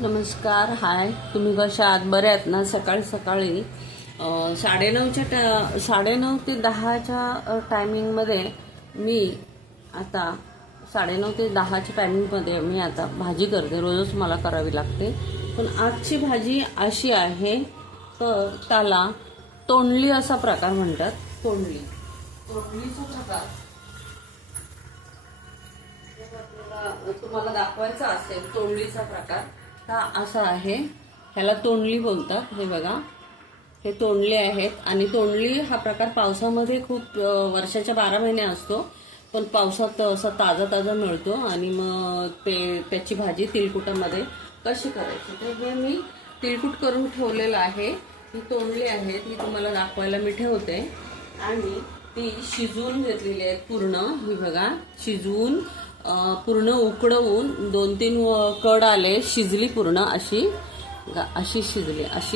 नमस्कार. हाय, तुम्ही कशा आहात? बरे आहेत ना? सकाळी सकाळी 9:30 ते 10च्या टायमिंगमध्ये मी आता 9:30 ते 10च्या टायमिंगमध्ये मी आता भाजी करते. रोजच मला करावी लागते, पण आजची भाजी अशी आहे, तर त्याला तोंडली असा प्रकार म्हणतात. तोंडलीचा प्रकार तुम्हाला दाखवायचा असेल. तोंडलीचा प्रकार हा असा आहे, ह्याला तोंडली बोलतात. हे बघा, हे तोंडले आहेत. आणि तोंडली हा प्रकार पावसामध्ये खूप वर्षाच्या 12 महिने असतो, पण पावसात असा ताजा ताजा मिळतो. आणि मग त्याची भाजी तिलकुटामध्ये कशी करायची, तर हे मी तिलकुट करून ठेवलेलं आहे. ही तोंडली आहेत, ही तुम्हाला दाखवायला मी ठेवते. आणि ती शिजवून घेतलेली आहेत पूर्ण. ही बघा, शिजवून पूर्ण उकडवून 2-3 कड आले, शिजली पूर्ण. अशी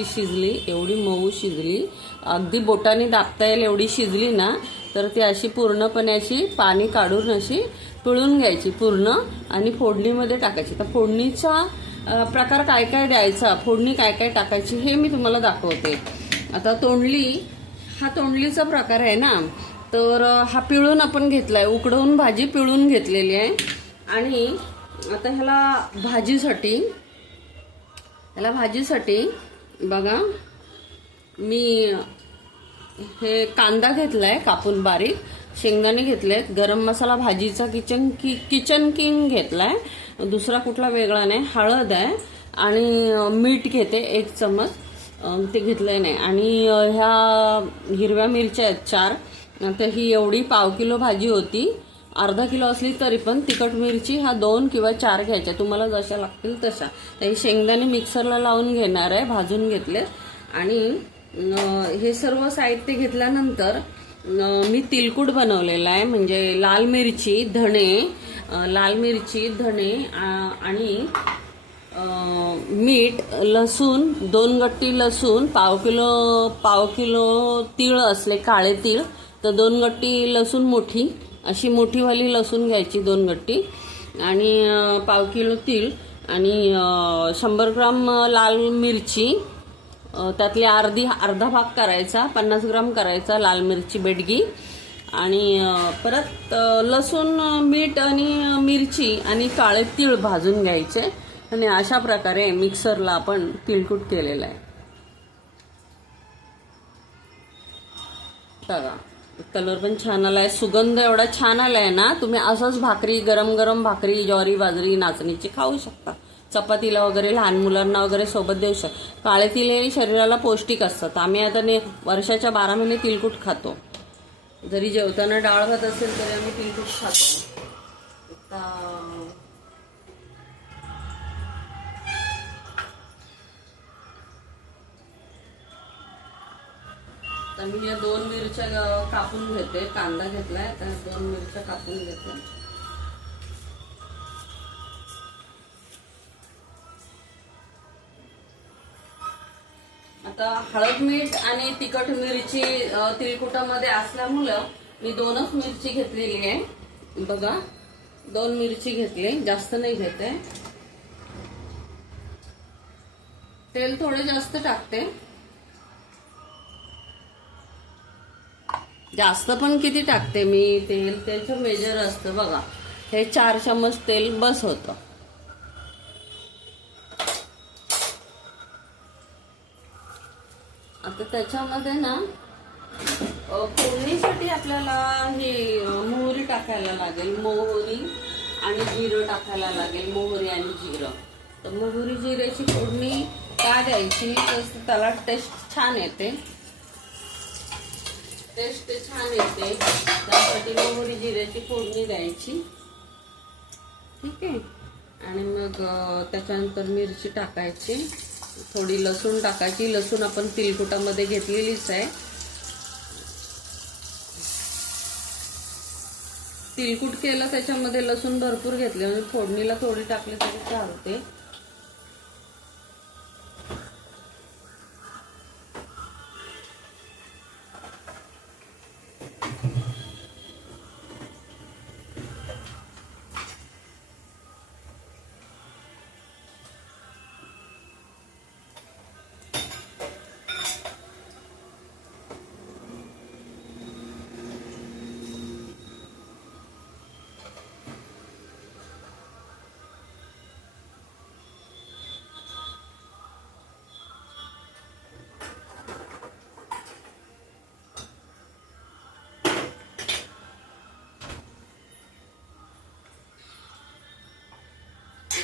शिजली, एवढी मऊ शिजली, अगदी बोटाने दाबता येईल एवढी शिजली ना. तर ती अशी पूर्णपणे अशी पाणी काढून अशी पिळून घ्यायची पूर्ण आणि फोडणीमध्ये टाकायची. तर फोडणीचा प्रकार काय काय द्यायचा, फोडणी काय काय टाकायची, हे मी तुम्हाला दाखवते. आता हा तोंडलीचा प्रकार आहे ना, तर हा पिळून आपण घेतलाय, उकडवून भाजी पिळून घेतलेली आहे. आणि आता ह्याला भाजीसाठी बघा, मी हे कांदा घेतलाय कापून बारीक, शेंगदाणे घेतलेत, गरम मसाला भाजीचा किचन किंग घेतलाय, दुसरा कुठला वेगळा नाही, हळद आहे आणि मीठ घेते 1 चमच, ते घेतलंय नाही. आणि ह्या हिरव्या मिरच्या आहेत 4. तर ही एवढी पाव किलो भाजी होती. अर्धा किलो असली तरी पण तिखट मिरची 2 किंवा 4 घ्यायच्या, तुम्हाला जशा लागतील तशा. तर हे शेंगदाणे मिक्सरला लावून घेणार आहे, भाजून घेतले. आणि हे सर्व साहित्य घेतल्यानंतर मी तिलकुट बनवलेला आहे. म्हणजे लाल मिरची, धणे आणि मीठ, लसूण, 2 गट्टी लसूण, पाव किलो तीळ असले, काळे तीळ, तर 2 गट्टी लसूण मोठी, अशी मोठीवाली लसूण घ्यायची 2 गट्टी. आणि पाव किलो तीळ आणि 100 ग्राम लाल मिरची, त्यातली अर्धा भाग करायचा, 50 ग्राम करायचा लाल मिरची बेडगी. आणि परत लसूण, मीठ आणि मिरची आणि काळे तीळ भाजून घ्यायचे. आणि अशा प्रकारे मिक्सरला आपण तिलकुट केलेला आहे. बघा, कलर पण छान आलाय, सुगंध एवढा छान आलाय ना. तुम्ही असंच भाकरी, गरम गरम भाकरी, ज्वारी बाजरी नाचणीची खाऊ शकता, चपातीला वगैरे, लहान मुलांना वगैरे सोबत देऊ शकता. काळे तिल हे शरीराला पौष्टिक असतात. आम्ही आता वर्षाच्या 12 महिने तिलकुट खातो. जरी जेवताना डाळ भात असेल तरी आम्ही तिलकुट खातो. तर मी या 2 मिरच्या कापून घेते. कांदा घेतलाय, तर 2 मिरच्या कापून घेते. आता हळद, मीठ आणि तिखट मिरची तिलकुटामध्ये असल्यामुळं मी 2च मिरची घेतलेली आहे. बघा, 2 मिरची घेतली, जास्त नाही घेते. तेल थोडे जास्त टाकते. जास्त पण किती टाकते मी तेल, त्याचं मेजर असतं. बघा, हे 4 चमच तेल बस होतं. आता त्याच्यामध्ये ना फोडणीसाठी आपल्याला हे मोहरी टाकायला लागेल, मोहरी आणि जिरं टाकायला लागेल. मोहरी आणि जिरं, तर मोहरी जिऱ्याची फोडणी का द्यायची, तर त्याला टेस्ट छान येते. त्यासाठी मोहरी जिऱ्याची फोडणी द्यायची. ठीक आहे. आणि मग त्याच्यानंतर मिरची टाकायची, थोडी लसूण टाकायची. लसूण आपण तिलकुटामध्ये घेतलेलीच आहे. तिलकुट केलं त्याच्यामध्ये लसूण भरपूर घेतले, म्हणजे फोडणीला थोडी टाकली तरी चालते.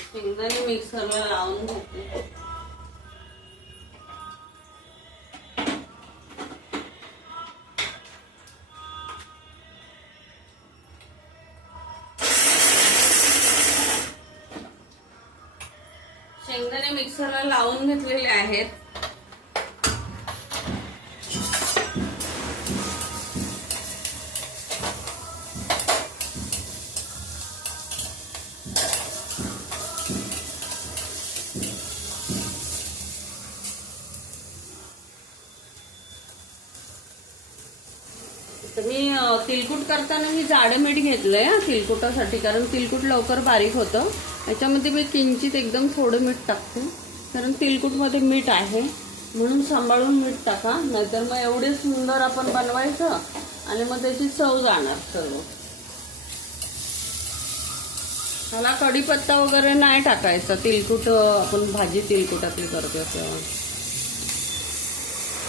शेंगदाणे मिक्सरला लावून घेते. शेंगदाणे मिक्सरला लावून घेतलेले आहेत. मी तिलकुट करताना मी जाडं मीठ घेतलंय तिलकुटासाठी, कारण तिलकुट लवकर बारीक होतं. याच्यामध्ये मी किंचित एकदम थोडं मीठ टाकते, कारण तिलकुटमध्ये मीठ आहे म्हणून सांभाळून मीठ टाका, नाहीतर मग एवढे सुंदर आपण बनवायचं आणि मग त्याची चव जाणार सर्व. मला कढीपत्ता वगैरे नाही टाकायचा. तिलकुट आपण भाजी तिलकुटातली करतो तेव्हा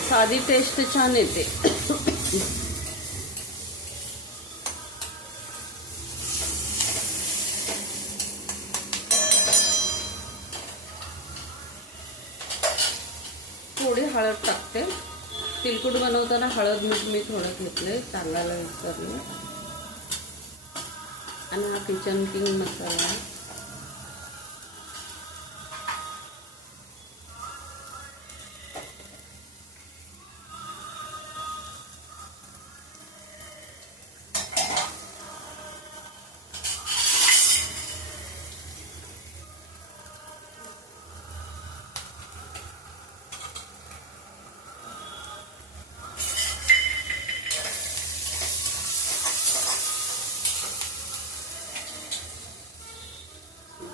साधी टेस्ट छान येते. थोडी हळद टाकते. तिलकुट बनवताना हळद मीठ मी थोडं घेतलंय, सांगायला विसरले. आणि हा किचन किंग मसाला.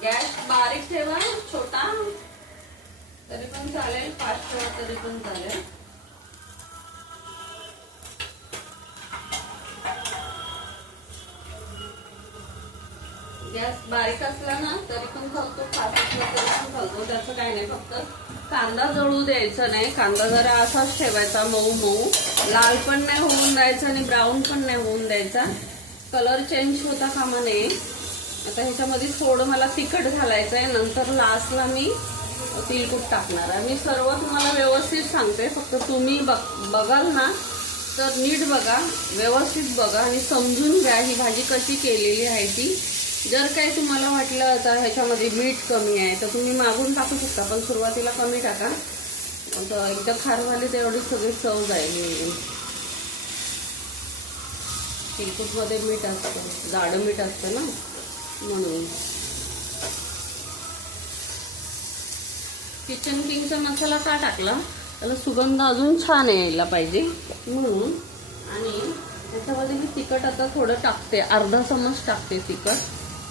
गॅस बारीक ठेवा, छोटा तरी पण चालेल, फास्ट ठेवा तरी पण चालेल. गॅस बारीक असला ना तरी पण चालतो, फास्ट असला तरी पण चालतो, त्याचं काही नाही. फक्त कांदा जळू द्यायचा नाही. कांदा जरा असाच ठेवायचा, मऊ मऊ, लाल पण नाही होऊन द्यायचा आणि ब्राऊन पण नाही होऊन द्यायचा. कलर चेंज होता कामा नये. आता ह्याच्यामध्ये थोडं मला तिखट घालायचं आहे, नंतर लास्टला मी तिलकुट टाकणार आहे. मी सर्व तुम्हाला व्यवस्थित सांगते, फक्त तुम्ही बघाल ना तर नीट बघा, व्यवस्थित बघा आणि समजून घ्या ही भाजी कशी केलेली आहे ती. जर काही तुम्हाला वाटलं आता ह्याच्यामध्ये मीठ कमी आहे तर तुम्ही मागून टाकू शकता, पण सुरुवातीला कमी टाका. एकदा खार झाली तर एवढी सगळी चव जाईल. तिलकुटमध्ये मीठ असतं, जाडं मीठ असतं ना म्हणून. किचन किंगचा मसाला का टाकला, त्याला सुगंध अजून छान यायला पाहिजे म्हणून. आणि त्याच्यामध्ये मी तिखट आता थोडं टाकते, अर्धा चमच टाकते तिखट.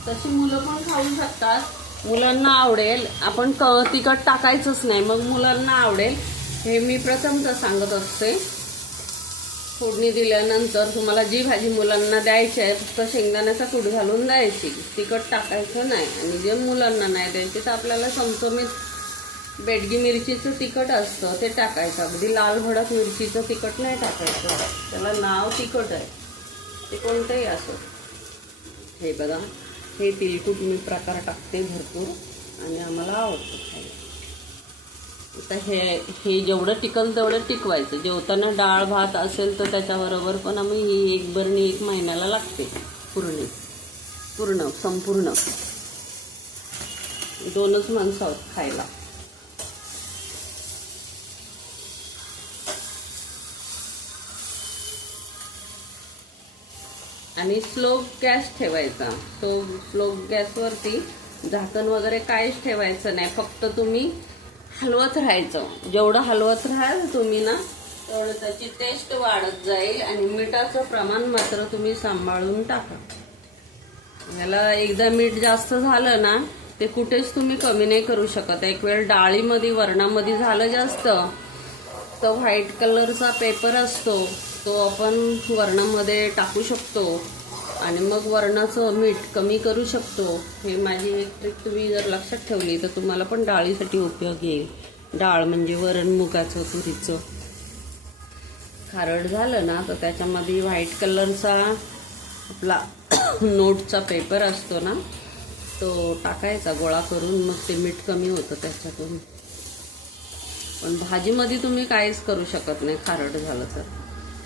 तशी मुलं पण खाऊ शकतात, मुलांना आवडेल. आपण तिखट टाकायचंच नाही, मग मुलांना आवडेल. हे मी प्रथमच सांगत असते. फोडणी दिल्यानंतर तुम्हाला जी भाजी मुलांना द्यायची आहे फक्त शेंगदाण्याचा कूट घालून द्यायची, तिखट टाकायचं नाही. आणि जे मुलांना नाही द्यायची तर आपल्याला चमचमीत बेडगी मिरचीचं तिखट असतं ते टाकायचं. अगदी लाल भडक मिरचीचं तिखट नाही टाकायचं, त्याला नाव तिखट आहे, ते कोणतंही असो. हे बघा, हे तिलकुट मी प्रकार टाकते भरपूर आणि आम्हाला आवडतं खायला. आता हे जेवढं टिकल तेवढं टिकवायचं. जेवताना डाळ भात असेल तर त्याच्याबरोबर पण आम्ही ही एक बरणी 1 महिन्याला लागते पूर्ण संपूर्ण. 2च माणसं आहोत खायला. आणि स्लो गॅस ठेवायचा. स्लो गॅसवरती झाकण वगैरे काहीच ठेवायचं नाही, फक्त तुम्ही हलवत राहायचं. जेवढं हलवत राहाल तुम्ही ना तेवढं त्याची टेस्ट वाढत जाईल. आणि मिठाचं प्रमाण मात्र तुम्ही सांभाळून टाका. याला एकदा मीठ जास्त झालं ना ते कुठेच तुम्ही कमी नाही करू शकत. एक वेळ डाळीमध्ये वरणामध्ये झालं जास्त तर व्हाईट कलरचा पेपर असतो तो आपण वरणामध्ये टाकू शकतो आणि मग वरणाचं मीठ कमी करू शकतो. हे माझी एक ट्रिक तुम्ही जर लक्षात ठेवली तर तुम्हाला पण डाळीसाठी उपयोग येईल. डाळ म्हणजे वरण मुगाचं तुरीचं. खारड झालं ना तर त्याच्यामध्ये व्हाईट कलरचा आपला नोटचा पेपर असतो ना तो टाकायचा गोळा करून, मग ते मीठ कमी होतं त्याच्यातून. पण भाजीमध्ये तुम्ही काहीच करू शकत नाही खारट झालं तर.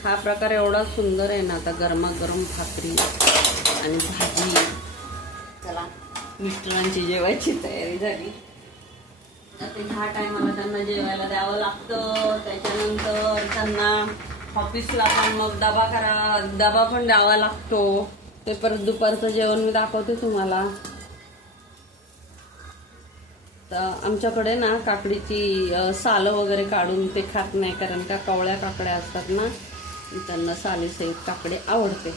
हा प्रकार एवढा सुंदर आहे ना. आता गरमागरम भाकरी आणि भाजी. चला, मिस्टरांची जेवायची तयारी झाली. आता ह्या टायमाला त्यांना जेवायला द्यावं लागतं. त्याच्यानंतर त्यांना ऑफिसला पण मग डबा पण द्यावा लागतो. ते परत दुपारचं जेवण मी दाखवते तुम्हाला. तर आमच्याकडे ना काकडीची सालं वगैरे काढून ते खात नाही, कारण का कवळ्या काकड्या असतात ना, त्यांना सालीसहित काकडे आवडते.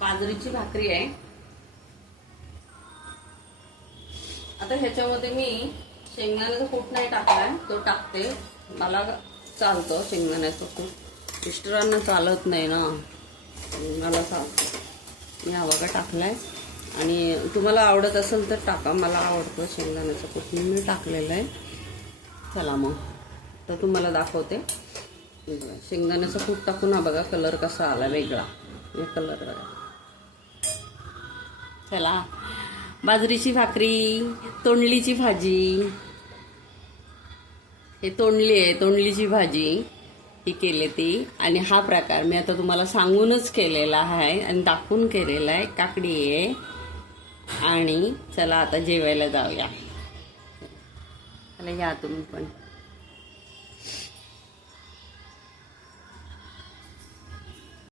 बाजरीची भाकरी आहे. आता ह्याच्यामध्ये मी शेंगदाण्याचा कूट नाही टाकलाय, तो टाकते. मला चालतं शेंगदाण्याचं कूट, मिस्टरांना चालत नाही ना, मला चालतं. मी हा बघा टाकलाय. आणि तुम्हाला आवडत असेल तर टाका, मला आवडतं शेंगदाण्याचं कूट, मी टाकलेलं आहे. चला मग तर तुम्हाला दाखवते. शेंगदाण्याचं कूट टाकून हा बघा कलर कसा आला वेगळा, हे कलर बघा. चला, बाजरीची भाकरी, तोंडलीची भाजी. हे तोंडली आहे, तोंडलीची भाजी ही केली ती. आणि हा प्रकार मी आता तुम्हाला सांगूनच केलेला आहे आणि दाखवून केलेला आहे. काकडी आहे. आणि चला आता जेवायला जाऊया. चला या तुम्ही पण.